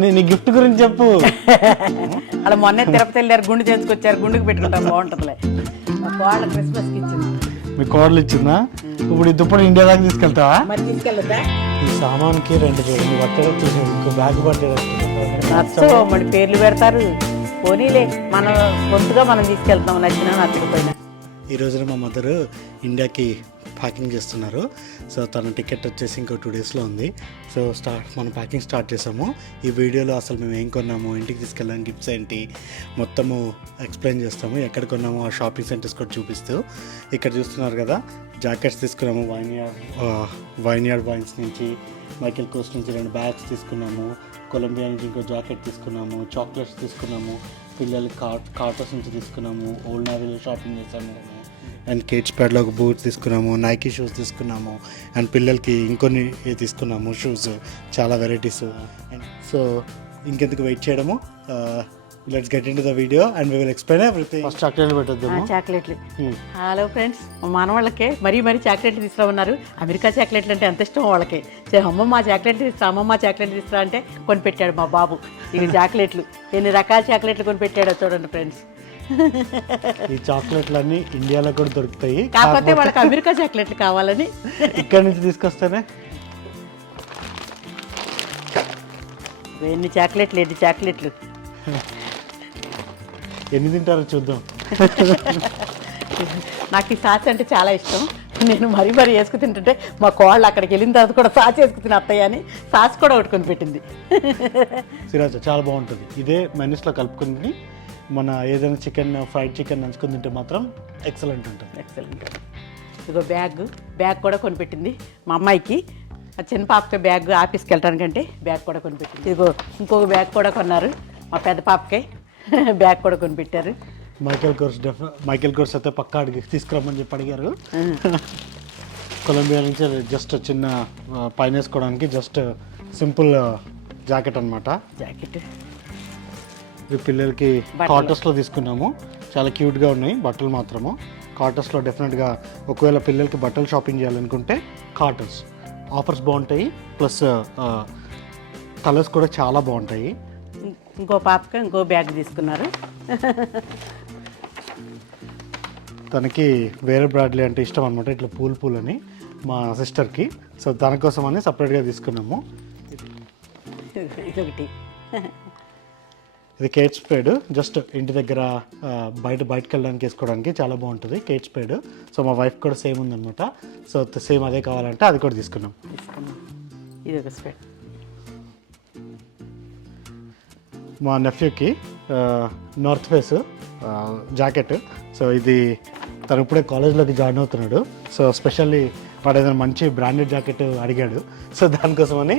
నీ గిఫ్ట్ గురించి చెప్పు. అలా మొన్నే తిరుపతి వెళ్ళారు, గుండు చేసుకొచ్చారు, గుండుకు పెట్టుకుంటాం బాగుంటుందిలే. మా కోళ్ళ క్రిస్మస్కి ఇచ్చింది. మీ కోడలు ఇచ్చిందా? ఇప్పుడు ఈ దుప్పటి ఇండియా దాకా తీసుకెళ్తావా? మరి తీసుకెళ్ళదా? ఈ సామాన్కి రెండు బట్టలు వచ్చేసి ఇంకో బ్యాగ్ నచ్చో మరి పేర్లు పెడతారు. పోనీలే, మన సొంతగా మనం తీసుకెళ్తాం, నచ్చినా నచ్చకపోయినా. ఈ రోజున మా మదర్ ఇండియాకి ప్యాకింగ్ చేస్తున్నారు. సో తన టికెట్ వచ్చేసి ఇంకో 2 డేస్లో ఉంది. సో మనం ప్యాకింగ్ స్టార్ట్ చేసాము. ఈ వీడియోలో అసలు మేము ఏం కొన్నాము, ఇంటికి తీసుకెళ్ళడానికి గిఫ్ట్స్ ఏంటి మొత్తము ఎక్స్ప్లెయిన్ చేస్తాము. ఎక్కడ కొన్నాము ఆ షాపింగ్ సెంటర్స్ కూడా చూపిస్తూ. ఇక్కడ చూస్తున్నారు కదా, జాకెట్స్ తీసుకున్నాము. వైన్యార్డ్ వైన్స్ నుంచి, మైకేల్ కోర్స్ నుంచి 2 బ్యాగ్స్ తీసుకున్నాము. కొలంబియా నుంచి ఇంకో జాకెట్ తీసుకున్నాము. చాక్లెట్స్ తీసుకున్నాము. పిల్లలకి కార్టర్స్ నుంచి తీసుకున్నాము. ఓల్డ్ నావీలో షాపింగ్ చేసాము. అండ్ కేట్స్ ప్యాడ్లో ఒక బూట్ తీసుకున్నాము. నైకీ షూస్ తీసుకున్నాము. అండ్ పిల్లలకి ఇంకొన్ని తీసుకున్నాము షూస్, చాలా వెరైటీస్. అండ్ సో ఇంకెందుకు వెయిట్ చేయడము, let's get into the video and we will explain everything. First చాక్లెట్లు పెట్టొద్దాము. చాక్లెట్లు. హలో ఫ్రెండ్స్, మన వాళ్ళకే మరీ చాక్లెట్లు తీసుకురామన్నారు. అమెరికా చాక్లెట్లు అంటే ఎంత ఇష్టం వాళ్ళకి. అమ్మమ్మ చాక్లెట్లు తీసుకురా, అమ్మమ్మ చాక్లెట్లు తీసుకురా అంటే కొనిపెట్టాడు మా బాబు. ఇవి చాక్లెట్లు, ఎన్ని రకాల చాక్లెట్లు కొనిపెట్టాడో చూడండి ఫ్రెండ్స్. ఈ చాక్లెట్లన్నీ ఇండియాలో కూడా దొరుకుతాయి, కాకపోతే వాళ్ళకి అమెరికా చాక్లెట్లు కావాలని ఇక్కడ నుంచి తీసుకొస్తేనే. ఎన్ని చాక్లెట్లు, ఎన్ని చాక్లెట్లు, ఎన్ని తింటారో చూద్దాం. నాకు ఈ సాస్ అంటే చాలా ఇష్టం. నేను మరీ వేసుకు తింటుంటే మా కోళ్ళు అక్కడికి వెళ్ళిన తర్వాత కూడా సాస్ వేసుకు తిని అత్తయ్య అని సాస్ కూడా కొట్టుకొని పెట్టింది. సిరాజా చాలా బాగుంటుంది. ఇదే మెనూస్లో కలుపుకుని మన ఏదైనా ఫ్రైడ్ చికెన్ నంచుకుని తింటే మాత్రం ఎక్సలెంట్ ఉంటుంది. ఎక్సలెంట్. ఇదిగో బ్యాగ్ కూడా కొనిపెట్టింది మా అమ్మాయికి. ఆ చిన్న పాపకి బ్యాగ్ ఆఫీస్కి వెళ్ళడానికంటే బ్యాగ్ కూడా కొనిపెట్టింది. ఇదిగో ఇంకొక బ్యాగ్ కూడా కొన్నారు మా పెద్ద పాపకి, బ్యాగ్ కూడా కొనిపెట్టారు. మైకేల్ కోర్స్ అయితే పక్కా అడిగి తీసుకురమ్మని చెప్పి అడిగారు. కొలంబియా నుంచి జస్ట్ చిన్న పైన వేసుకోవడానికి జస్ట్ సింపుల్ జాకెట్ అనమాట. జాకెట్ ఇది పిల్లలకి కాటర్స్లో తీసుకున్నాము. చాలా క్యూట్గా ఉన్నాయి బట్టలు మాత్రము. కాటర్స్లో డెఫినెట్గా ఒకవేళ పిల్లలకి బట్టలు షాపింగ్ చేయాలనుకుంటే కాటర్స్ ఆఫర్స్ బాగుంటాయి, ప్లస్ కలర్స్ కూడా చాలా బాగుంటాయి. ఇంకో పాపకి ఇంకో బ్యాగ్ తీసుకున్నారు. తనకి వేరే బ్రాడ్లీ అంటే ఇష్టం అనమాట, ఇట్లా పూల్ అని మా సిస్టర్కి. సో దానికోసం అని సపరేట్గా తీసుకున్నాము. ఇదొకటి. ఇది కేట్ స్ప్రేడ్, జస్ట్ ఇంటి దగ్గర బయటకు వెళ్ళడానికి వేసుకోవడానికి చాలా బాగుంటుంది కేట్ స్ప్రేడ్. సో మా వైఫ్ కూడా సేమ్ ఉందన్నమాట. సో సేమ్ అదే కావాలంటే అది కూడా తీసుకున్నాం. ఇది ఒక స్ప్రేడ్. మా నెఫ్యూకి నార్త్ ఫేస్ జాకెట్. సో ఇది తను ఇప్పుడే కాలేజ్లోకి జాయిన్ అవుతున్నాడు. సో స్పెషల్లీ వాడు ఏదైనా మంచి బ్రాండెడ్ జాకెట్ అడిగాడు. సో దానికోసమని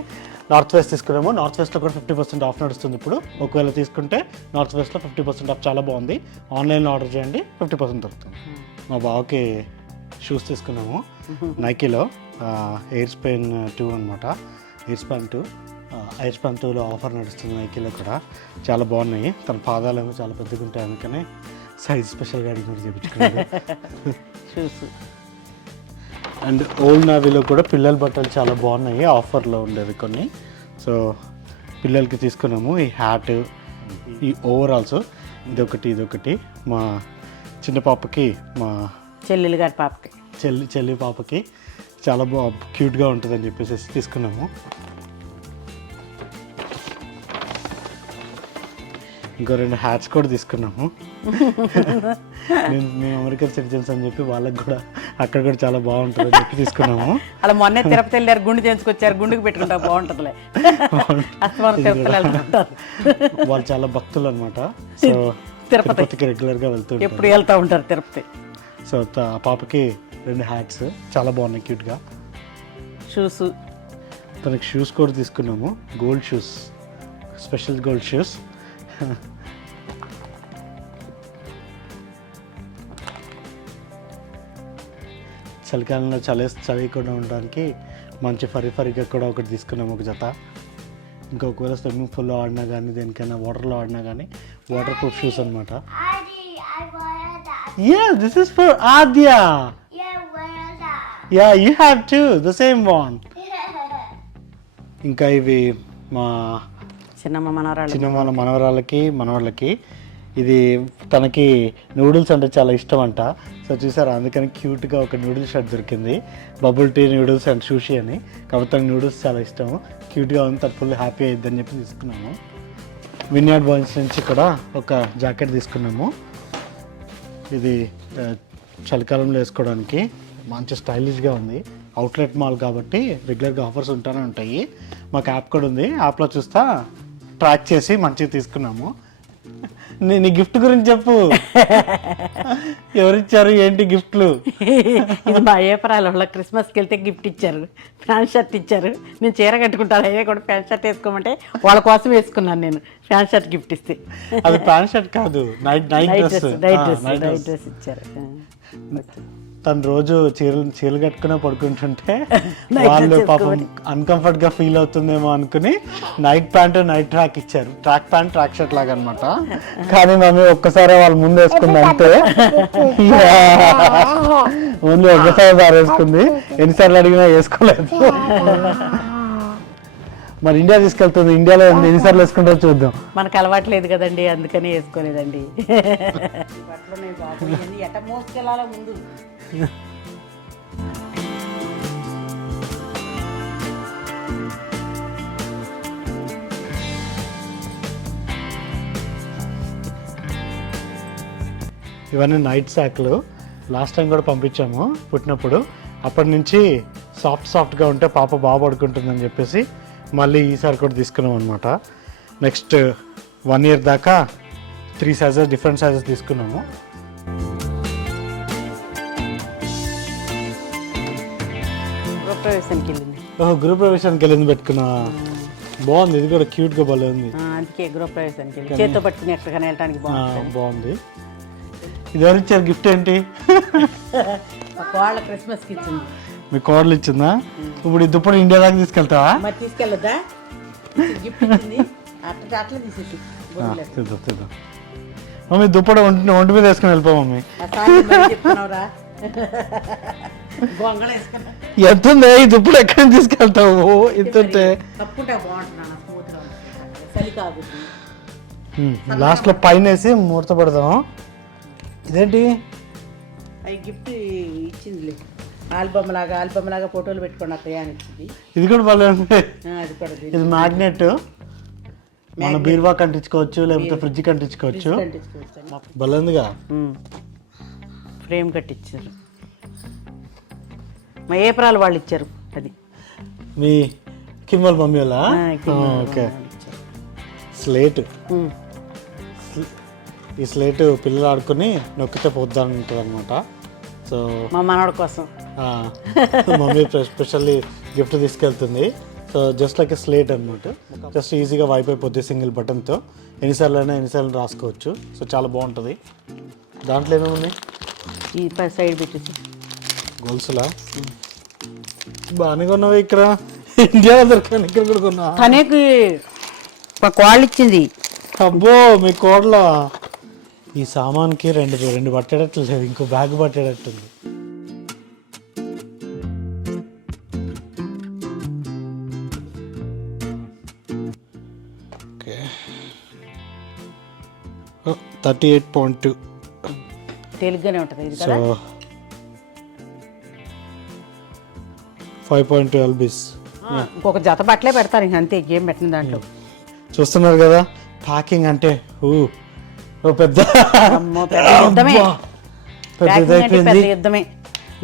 నార్త్ ఫేస్ తీసుకున్నాము. నార్త్ ఫేస్లో కూడా 50% ఆఫ్ నడుస్తుంది ఇప్పుడు. ఒకవేళ తీసుకుంటే నార్త్ ఫేస్లో 50% ఆఫ్ చాలా బాగుంది. ఆన్లైన్లో ఆర్డర్ చేయండి, 50% దొరుకుతుంది. మా బావకి షూస్ తీసుకున్నాము నైకీలో ఎయిర్ స్పాన్ 2 అనమాట. ఎయిర్ స్పాన్ 2లో ఆఫర్ నడుస్తుంది నైకీలో కూడా. చాలా బాగున్నాయి. తన పాదాలు ఏమో చాలా పెద్దగా ఉంటాయి, అందుకనే సైజ్ స్పెషల్గా అడిగి కూడా చేయించుకున్నాడు షూస్. అండ్ ఓల్డ్ నావీలో కూడా పిల్లల బట్టలు చాలా బాగున్నాయి, ఆఫర్లో ఉండేవి కొన్ని. సో పిల్లలకి తీసుకున్నాము ఈ హ్యాట్, ఈ ఓవరాల్స్. ఇదొకటి మా చిన్న పాపకి, మా చెల్లెలు గారి పాపకి, చెల్లి పాపకి చాలా క్యూట్గా ఉంటుందని చెప్పేసి తీసుకున్నాము. ఇంకో 2 హ్యాట్స్ కూడా తీసుకున్నాము. మేము అమెరికన్ సిటిజన్స్ అని చెప్పి వాళ్ళకి కూడా అక్కడ కూడా చాలా బాగుంటుంది అని చెప్పి తీసుకున్నాము. అలా మొన్నే తిరుపతి వెళ్ళారు, గుండు చేసుకొచ్చారు, గుండుకు పెట్టుకుంటా బాగుంటుందిలే. వాళ్ళు చాలా భక్తులు అనమాట. సో తిరుపతికి రెగ్యులర్గా ఎప్పుడు వెళ్తూ ఉంటారు తిరుపతి. సో ఆ పాపకి 2 హ్యాట్స్ చాలా బాగున్నాయి క్యూట్గా. షూస్, తనకి షూస్ కూడా తీసుకున్నాము. Gold shoes, special gold shoes. చలికాలంలో చలికుండా ఉండడానికి మంచి ఫరీగా కూడా ఒకటి తీసుకున్నాము, ఒక జత. ఇంకా ఒకవేళ స్విమ్మింగ్ పూల్లో ఆడినా కానీ దేనికైనా వాటర్లో ఆడినా కానీ వాటర్ ప్రూఫ్ షూస్ అనమాట. This is for Aadya. You have to the same one. ఇంకా ఇవి మా చిన్నమ్మ మనవరాలు చిన్న మనవరాళ్ళకి ఇది తనకి నూడిల్స్ అంటే చాలా ఇష్టం అంట. సో చూసారా, అందుకని క్యూట్గా ఒక నూడిల్స్ షర్ట్ దొరికింది, bubble tea noodles and sushi అని. కాబట్టి తనకి నూడిల్స్ చాలా ఇష్టం, క్యూట్గా ఉంది, తను ఫుల్ హ్యాపీ అయిద్దని చెప్పి తీసుకున్నాము. విన్యార్డ్ బాయ్స్ నుంచి కూడా ఒక జాకెట్ తీసుకున్నాము. ఇది చలికాలంలో వేసుకోవడానికి మంచి స్టైలిష్గా ఉంది. అవుట్లెట్ మాల్ కాబట్టి రెగ్యులర్గా ఆఫర్స్ ఉంటానే ఉంటాయి. మాకు యాప్ కూడా ఉంది, యాప్లో చూస్తా ట్రాక్ చేసి మంచిగా తీసుకున్నాము. నీ గిఫ్ట్ గురించి చెప్పు. ఎవరిచ్చారు, ఏంటి గిఫ్ట్లు? ఇది మా ఏపరాలు వాళ్ళ క్రిస్మస్కి వెళ్తే గిఫ్ట్ ఇచ్చారు, ప్యాంట్ షర్ట్ ఇచ్చారు. నేను చీర కట్టుకుంటాను, అయ్యే కూడా ప్యాంట్ షర్ట్ వేసుకోమంటే వాళ్ళ కోసం వేసుకున్నాను నేను. ప్యాంట్ షర్ట్ గిఫ్ట్ ఇస్తే అది ప్యాంట్ షర్ట్ కాదు, నైట్ డ్రెస్ ఇచ్చారు. తను రోజు చీరలు కట్టుకునే పడుకుంటుంటే వాళ్ళు పాపం అన్కంఫర్ట్ గా ఫీల్ అవుతుందేమో అనుకుని నైట్ ప్యాంట్ నైట్ ట్రాక్ ఇచ్చారు. ట్రాక్ ప్యాంట్ ట్రాక్ షర్ట్ లాగా అనమాట. కానీ మమ్మీ ఒక్కసారి వాళ్ళు ముందు వేసుకుంది అంతే, ఓన్లీ ఒక్కసారి వేసుకుంది, ఎన్నిసార్లు అడిగినా వేసుకోలేదు. మరి ఇండియా తీసుకెళ్తుంది, ఇండియాలో ఎన్నిసార్లు వేసుకుంటారో చూద్దాం. మనకు అలవాట్లేదు కదండి, అందుకని వేసుకోలేదండి. ఎట్ట మోసుకెళ్ళాలో ముందు. ఇవన్నీ నైట్ శాక్లు. లాస్ట్ టైం కూడా పంపించాము పుట్టినప్పుడు. అప్పటి నుంచి సాఫ్ట్గా ఉంటే పాప బాగా పడుకుంటుందని చెప్పేసి మళ్ళీ ఈసారి కూడా తీసుకున్నాం అనమాట. నెక్స్ట్ 1 year దాకా 3 sizes డిఫరెంట్ సైజెస్ తీసుకున్నాము. గృహ ప్రవేశానికి వెళ్ళింది పెట్టుకున్నా, బాగుంది. ఇది కూడా క్యూట్గా భలే ఉంది. అందుకే గృహ ప్రవేశానికి చేతితో పట్టుకుని ఎక్కడికైనా వెళ్ళడానికి బాగుంది. ఇది ఎవరు ఇచ్చారు గిఫ్ట్? ఏంటి? వాళ్ళ క్రిస్మస్కి ఇచ్చింది. మీ కోడలు ఇచ్చిందా? ఇప్పుడు ఈ దుప్పటి ఇండియా దాకా తీసుకెళ్తావా? మరి తీసుకెళ్ళదా? గిఫ్ట్ ఇచ్చింది, అట్లా తీసేసి చూద్దాం. మమ్మీ దుప్పటి ఒంటి మీద వేసుకుని వెళ్ళిపో మమ్మీ. ఎంత ఉంది ఈ దుప్పటి, ఎక్కడి నుంచి తీసుకెళ్తావు? ఇంతుంటే లాస్ట్ లో పైన వేసి మూర్త పడదాం. ఇదేంటి? గిఫ్ట్ ఇచ్చింది, ఆల్బమ్ లాగా ఫోటోలు పెట్టుకోండి అక్కయ్య అని ఇచ్చింది. ఇది కూడా బాగా ఉంది. ఇది మ్యాగ్నెట్, మన బీరువా కంటించుకోవచ్చు, లేకపోతే ఫ్రిడ్జ్ కంటించుకోవచ్చు. బలందిగా ఫ్రేమ్ కట్టించారు. మా ఏప్రాలు వాళ్ళు ఇచ్చారు. అది మీ కిమ్మల్ మమ్మీ వాళ్ళ. ఓకే. స్లేట్, ఈ స్లేట్ పిల్లలు ఆడుకుని నొక్కితే పోద్దాం ఉంటుంది అనమాట. సో మా మనవాడి కోసం మమ్మీ స్పెషల్లీ గిఫ్ట్ తీసుకెళ్తుంది. So just like a slate అనమాట. జస్ట్ ఈజీగా వైప్ అయిపోద్ది సింగిల్ బటన్తో. ఎన్నిసార్లు రాసుకోవచ్చు. సో చాలా బాగుంటుంది. దాంట్లో ఏమేమి ఈ సైడ్ పెట్టేసి గోల్స్లా బాగానే కొన్నావు. ఇక్కడ ఇండియాలో దొరకని ఇక్కడ కూడా కొన్నా. తనకి మా కోళ్ళు ఇచ్చింది. అబ్బో, మీ కోడలో ఈ సామాన్కి రెండు పట్టేటట్లు లేవు, ఇంకో బ్యాగ్ పట్టేటట్టుంది. ఓకే, 38.2 తేలిగ్గానే ఉంటుంది ఇది. So 5.2 LBs. ఇంకొక జత బట్టలే పెడతారు, ఇంక అంతే, ఏం పెట్టిన దాంట్లో. చూస్తున్నారు కదా, ప్యాకింగ్ అంటే పెద్ద యుద్ధమే.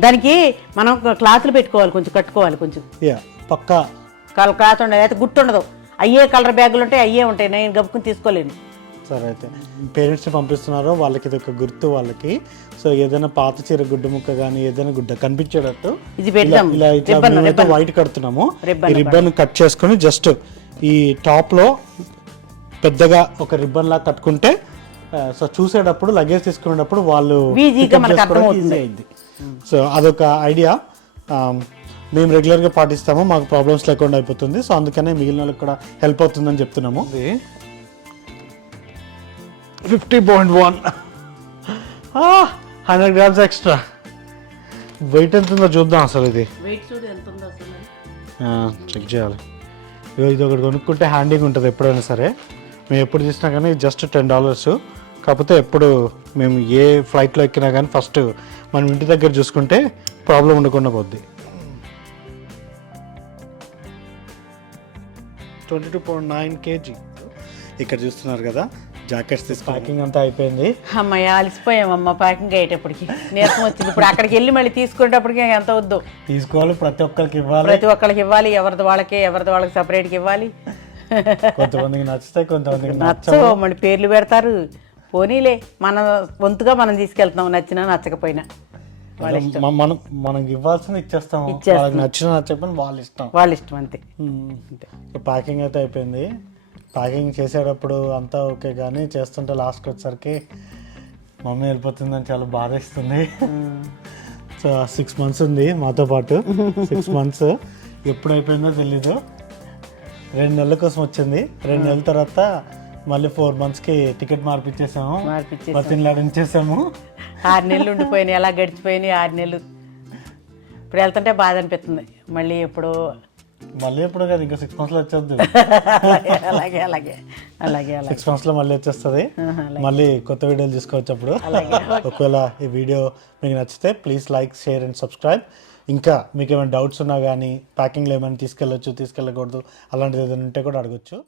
దానికి మనం క్లాత్లు పెట్టుకోవాలి, కొంచెం కట్టుకోవాలి, కొంచెం పక్కా క్లాత్ ఉండదు, అయితే గుర్తు ఉండదు. అయ్యే కలర్ బ్యాగులు ఉంటాయి, అయ్యే ఉంటాయి, నేను గప్పుకుని తీసుకోలేను. సరే, అయితే పేరెంట్స్ని పంపిస్తున్నారో వాళ్ళకి ఇది ఒక గుర్తు వాళ్ళకి. సో ఏదైనా పాత చీర గుడ్డ ముక్క కానీ ఏదైనా గుడ్డ కనిపించేటట్టు ఇలా ఇట్లా వైట్ కడుతున్నాము. ఈ రిబ్బన్ కట్ చేసుకుని జస్ట్ ఈ టాప్లో పెద్దగా ఒక రిబ్బన్ లా కట్టుకుంటే సో చూసేటప్పుడు లగేజ్ తీసుకునేటప్పుడు వాళ్ళు ఈజీ అయింది. సో అదొక ఐడియా మేము రెగ్యులర్గా పాటిస్తాము, మాకు ప్రాబ్లమ్స్ లేకుండా అయిపోతుంది. సో అందుకనే మిగిలిన వాళ్ళకి కూడా హెల్ప్ అవుతుందని చెప్తున్నాము. 50.1 100 grams ఎక్స్ట్రా. వెయిట్ ఎంత ఉందో చూద్దాం. అసలు ఇది చెక్ చేయాలి. ఇది ఒకటి కొనుక్కుంటే హ్యాండీగా ఉంటుంది ఎప్పుడైనా సరే. మేము ఎప్పుడు చూసినా కానీ జస్ట్ $10. కాకపోతే ఎప్పుడు మేము ఏ ఫ్లైట్లో ఎక్కినా కానీ ఫస్ట్ మనం ఇంటి దగ్గర చూసుకుంటే ప్రాబ్లం ఉండకుండా పోద్ది. 22.9 kg. ఇక్కడ చూస్తున్నారు కదా జాకెట్స్ తీసి ప్యాకింగ్ అంతా అయిపోయింది. అమ్మయ్య అలసిపోయామమ్మ ప్యాకింగ్ అయ్యేటప్పటికి, నీరసం వచ్చింది. ఇప్పుడు అక్కడికి వెళ్ళి మళ్ళీ తీసుకునేటప్పటికి ఎంత వద్దు తీసుకోవాలి, ప్రతి ఒక్కరికి ఇవ్వాలి, ప్రతి ఒక్కరికి ఇవ్వాలి, ఎవరిది వాళ్ళకి సపరేట్గా ఇవ్వాలి. కొంతమందికి నచ్చుతాయి, కొంతమందికి నచ్చవు, మళ్ళీ పేర్లు పెడతారు. పోనీలే, మన వంతుగా మనం తీసుకెళ్తున్నాం, నచ్చినా నచ్చకపోయినా మనకి ఇవ్వాల్సింది ఇచ్చేస్తాం. వాళ్ళకి నచ్చిన నచ్చకపోయినా వాళ్ళ ఇష్టం అంతే. ప్యాకింగ్ అయితే అయిపోయింది. ప్యాకింగ్ చేసేటప్పుడు అంతా ఓకే, కానీ చేస్తుంటే లాస్ట్కి వచ్చేసరికి మమ్మీ వెళ్ళిపోతుందని చాలా బాధేస్తుంది. సో 6 months ఉంది మాతో పాటు. 6 months ఎప్పుడు అయిపోయిందో తెలీదు. 2 నెలల కోసం వచ్చింది. 2 నెలల తర్వాత మళ్ళీ 4 monthsకి టికెట్ మార్పిచ్చేసాము, బతిలాడించేసాము. 6 నెలలు ఉండిపోయినాయి, అలా గడిచిపోయినాయి 6 నెలలు. ఇప్పుడు వెళ్తుంటే బాధ అనిపిస్తుంది. మళ్ళీ ఎప్పుడు కదా, ఇంకా 6 monthsలో వచ్చేద్దు. అలాగే 6 monthsలో మళ్ళీ వచ్చేస్తుంది. మళ్ళీ కొత్త వీడియోలు తీసుకోవచ్చు అప్పుడు. ఒకవేళ ఈ వీడియో మీకు నచ్చితే please like, share and subscribe. ఇంకా మీకు ఏమైనా డౌట్స్ ఉన్నా కానీ, ప్యాకింగ్లో ఏమైనా తీసుకెళ్ళకూడదు అలాంటిది ఏదైనా ఉంటే కూడా అడగచ్చు.